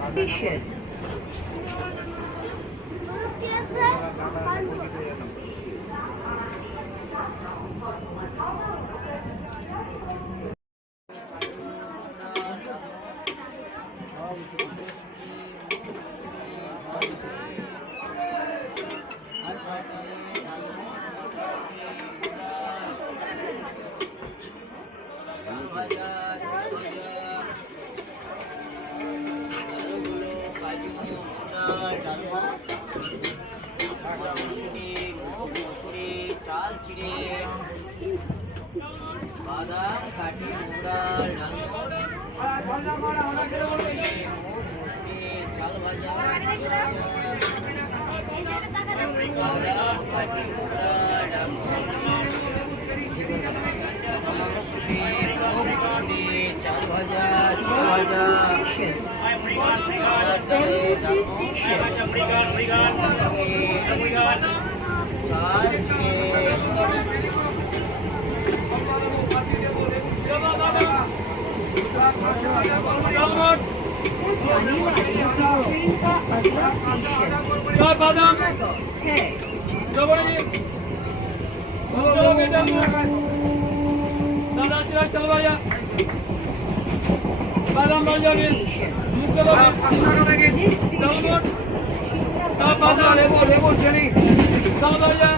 Station. চাল চিড়ে বাদাম কাটি মুগডাল চাল ভাজা বাদাম কাটি মুগডাল চাল ভাজা ভাজা बादाम चलो बेटा दादा चला चल भैया बादाम भैया भी चलो बादाम लेबो चली चल भैया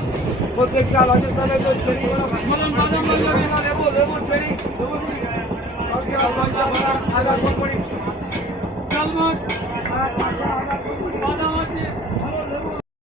প্রত্যেক চাল আছে তাহলে তো চলি বাদাম ভैया लेबो चली चल मत बादाम